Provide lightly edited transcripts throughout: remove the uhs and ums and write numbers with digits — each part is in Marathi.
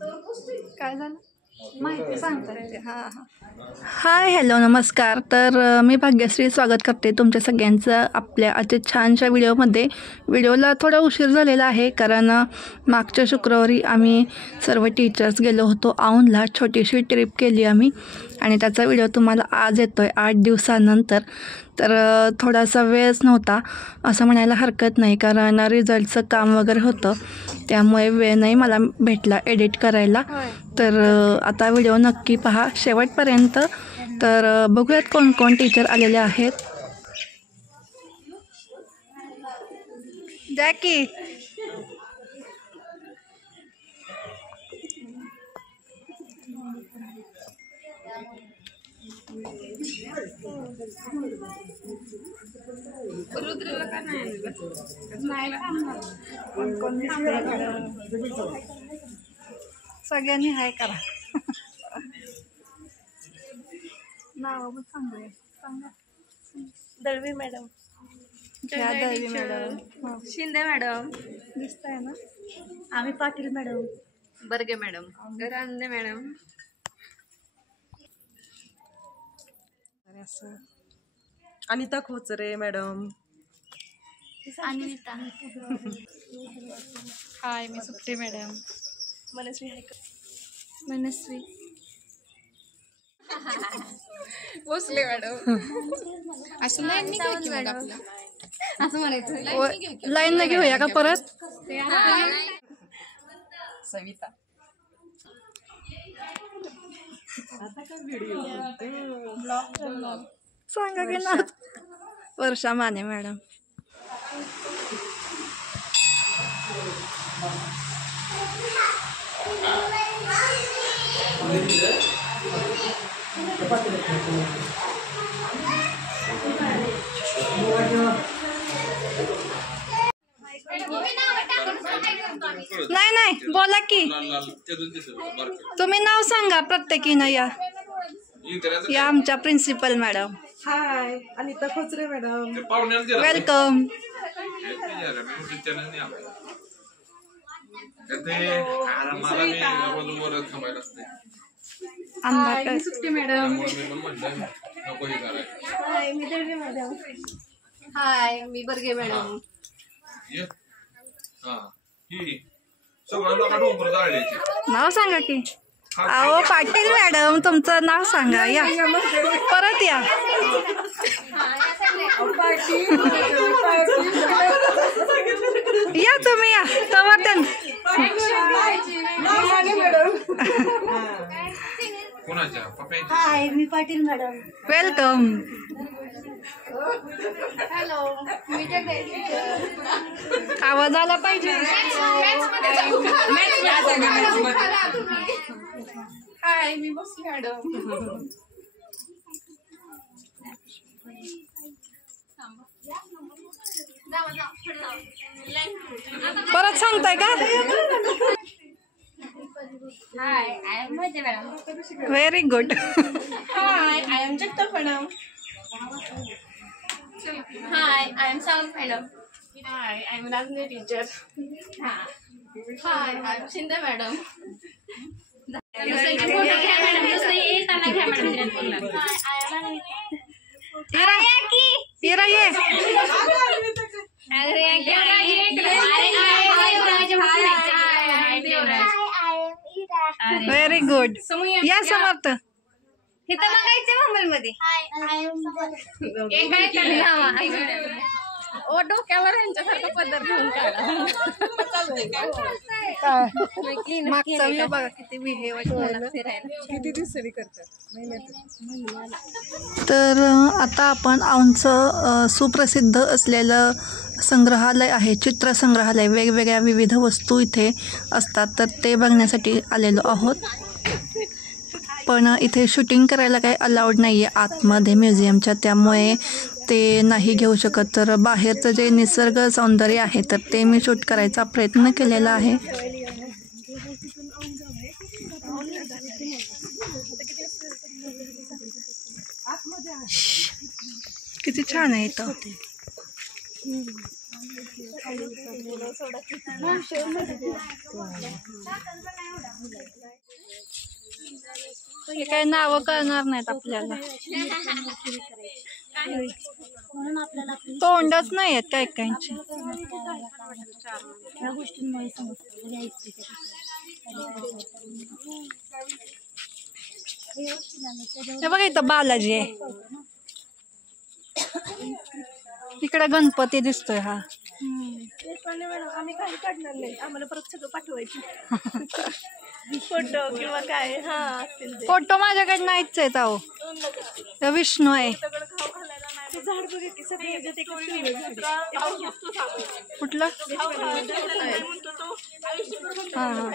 काय झालं माहिती सांगता येते. हाय हॅलो नमस्कार. तर मी भाग्यश्री स्वागत करते तुमच्या सगळ्यांचं आपल्या अति छानशा व्हिडिओमध्ये. व्हिडिओला थोडा उशीर झालेला आहे कारण मागच्या शुक्रवारी आम्ही सर्व टीचर्स गेलो होतो औंधला. छोटीशी ट्रिप केली आम्ही आणि त्याचा व्हिडिओ तुम्हाला आज येतो आहे 8 दिवसानंतर. तर थोडासा वेळच नव्हता असं म्हणायला हरकत नाही कारण रिझल्टचं काम वगैरे होतं त्यामुळे वेळ नाही मला भेटला एडिट करायला. तर आता व्हिडिओ नक्की पहा शेवटपर्यंत. तर बघूयात कोण कोण टीचर आलेले आहेत. जॅकी सगळ्यांनी हाय करा. नाव पण सांगूया. सांगा. Dalvi madam, Dalvi madam, Shinde madam दिसतंय ना. आम्ही Patil madam, Barge madam, Rande madam, Anita Khochare madam, Anita. Hi मी सुप्री मॅडम, मनस्वी, भोसले मॅडम. असं लाईन नाही घेऊ मॅडम आपलं असं म्हणायचं. लाईन न घेऊया का परत. सविता, सांगा की ना. वर्षा माने मॅडम, नाही नाही बोला की. तुम्ही नाव सांगा प्रत्येकीनं. या आमच्या प्रिन्सिपल मॅडम. हाय अनिता खोचरे मॅडम, वेलकम. सुट्टी मॅडम. हाय मी दळवी मॅडम, हाय मी बर्गे मॅडम. नाव सांगा की. अहो पाटील मॅडम तुमचं नाव सांगा. या परत या. या तुम्ही या तवातन. हाय मी पाटील मॅडम, वेलकम. हॅलो मी आवाज आला पाहिजे. हाय मी भोसले मॅडम. परत सांगताय का. हाय आय एम मध्य madam. Very good. Hi I am Jagtap madam. Hi I am Sawant madam. Hi I am Rande teacher. Hi I am Shinde madam. Ira ये. Very good. या समर्थ. इथं बघायचं मोबाईलमध्ये. ओ डोक्यावर यांच्यासारखं पदर घेऊन मागचा व्ह्यू बघा किती बिहेव किती दिवसांनी करतात. तर आता आपण आमचं सुप्रसिद्ध असलेलं संग्रहालय आहे, चित्र संग्रहालय. वेगवेगळ्या विविध वस्तू इथे असतात तर ते बघण्यासाठी आलेलो आहोत. पण इथे शूटिंग करायला काही अलाउड नाही आहे आतमध्ये म्युझियमच्या, त्यामुळे ते नाही घेऊ शकत. तर बाहेरचं जे निसर्ग सौंदर्य आहे तर ते मी शूट करायचा प्रयत्न केलेला आहे. किती छान आहे इथं. हे काय नावं कळणार नाहीत आपल्याला. तोंडच नाही आहेत काय काहींची. या गोष्टींमुळे हे बघा इथं बालाजी आहे. इकडे गणपती दिसतोय हा. मॅडम आम्ही काही काढणार नाही, आम्हाला परत सगळं पाठवायचं फोटो किंवा काय. हा असतील ते फोटो माझ्याकडे नाहीच आहेत अहो. हे विष्णू आहे. ते झाड बघा की सगळे ह्याच्यात एकच ठेवलंय झाड. कुठलं? हा हा.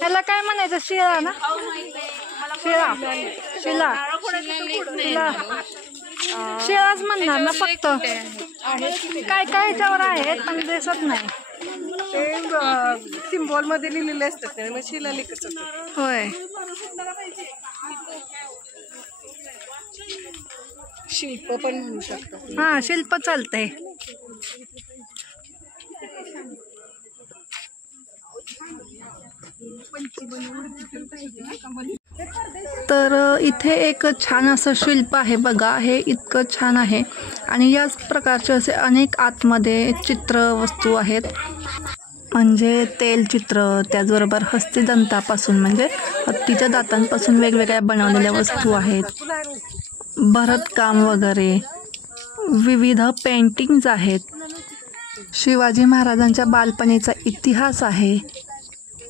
त्याला काय म्हणायचं? शिळा ना? शिळा शिला शिला शिळाच म्हणणार ना फक्त. काय काय ह्याच्यावर आहेत पण दिसत नाही. ते सिम्बॉल मध्ये लिहिलेले असतात मग शिलालेखच असतात. होय. शिल्प पण म्हणू शकतो. हा शिल्प चालतंय. तर इथे एक छान असं शिल्प आहे बघा. हे इतकं छान आहे आणि याच प्रकारचे असे अनेक आतमध्ये चित्र वस्तू आहेत. म्हणजे तेलचित्र, त्याचबरोबर हस्तिदंतापासून म्हणजे हत्तीच्या दातांपासून वेगवेगळ्या बनवलेल्या वस्तू आहेत. भरतकाम वगैरे विविध पेंटिंग्ज आहेत. शिवाजी महाराजांच्या बालपणीचा इतिहास आहे.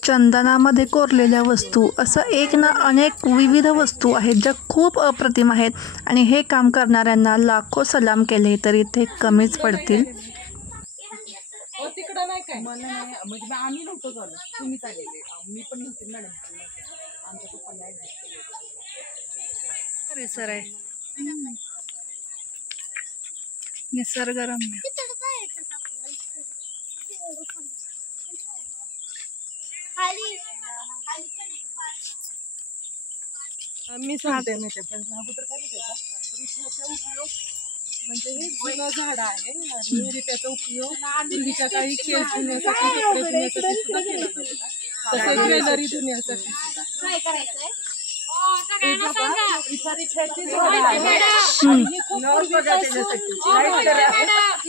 चंदनामध्ये कोरलेल्या वस्तू, असं एक ना अनेक विविध वस्तू आहेत ज्या खूप अप्रतिम आहेत आणि हे काम करणाऱ्यांना लाखो सलाम केले तरी ते कमीच पडतील. तिकडं नाही काय मला नाही म्हणजे आम्ही नव्हतो झालं, तुम्हीच आलेले. मी पण नव्हते मॅडम, आमच्या पप्पा परिसर आहे निसर्गरम्य. मी सांगते माहिती पण अगोदर काय माहिती का, रिठाचा उपयोग म्हणजे हे जुनं झाड आहे आणि रिठाचा उपयोग पूर्वीच्या काही केस धुण्यासाठी, कपडे धुण्यासाठी सुद्धा केला जातो. तसं ज्वेलरी धुण्यासाठी सुद्धा.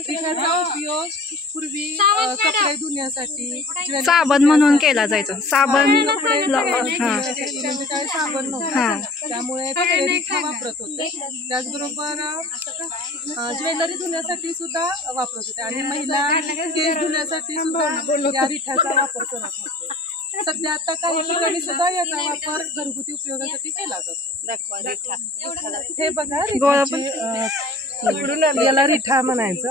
रिठाचा उपयोग पूर्वी कपडे धुण्यासाठी, साबण म्हणून केला जायचा. साबण म्हणजे काय साबण नव्हतं त्यामुळे ते रिठा वापरत होते. त्याचबरोबर ज्वेलरी धुण्यासाठी सुद्धा वापरत होते आणि महिला केस धुण्यासाठी सुद्धा या रिठाचा वापर करत होते. सध्या आता काही ठिकाणी सुद्धा याचा वापर घरगुती उपयोगासाठी केला जातो. हे बघा इकडून याला रिठा म्हणायचं.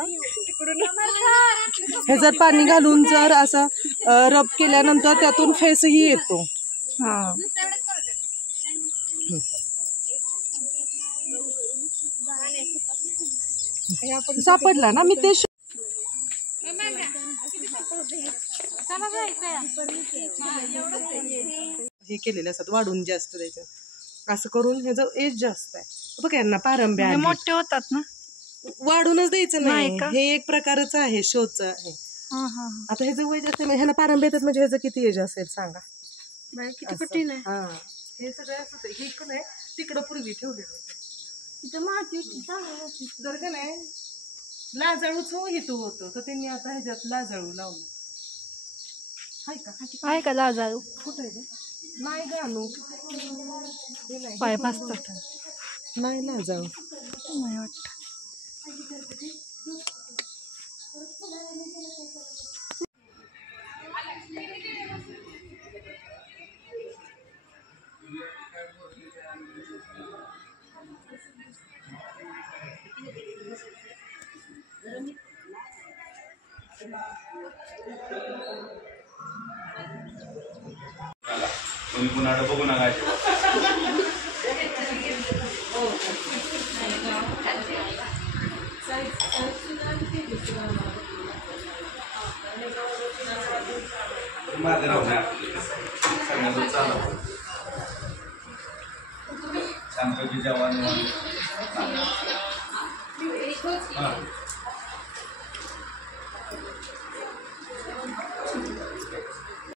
हे जर पाणी घालून जर असं रब केल्यानंतर त्यातून फेसही येतो. सापडला ना मी ते हे केलेले असतात वाढून जास्त त्याच्यात असं करून ह्याचं एज जास्त आहे. बघ यांना पारंब्या मोठे होतात ना, वाढूनच द्यायचं नाही. हे एक प्रकारच आहे, शोच आहे. आता ह्याचं वय जास्त ह्याला पारंब्या येतात म्हणजे ह्याचं किती एज असेल सांगा. किती कठीण आहे. हा हे सगळं असं हे पण आहे. तिकडं पूर्वी ठेवलेलं होतं जर का नाही लाजाळूच हेतू होतो तर त्यांनी आता ह्याच्यात लाजाळू लावलं. आहे का लाजाळू? कुठे नाही गाणू पाय भासतात. नाही लाजाळू नाही वाटत. तुम्ही पुन्हा बघू नका. माझं राहू नये सगळ्यांना चालू छानपैकी जेवण हां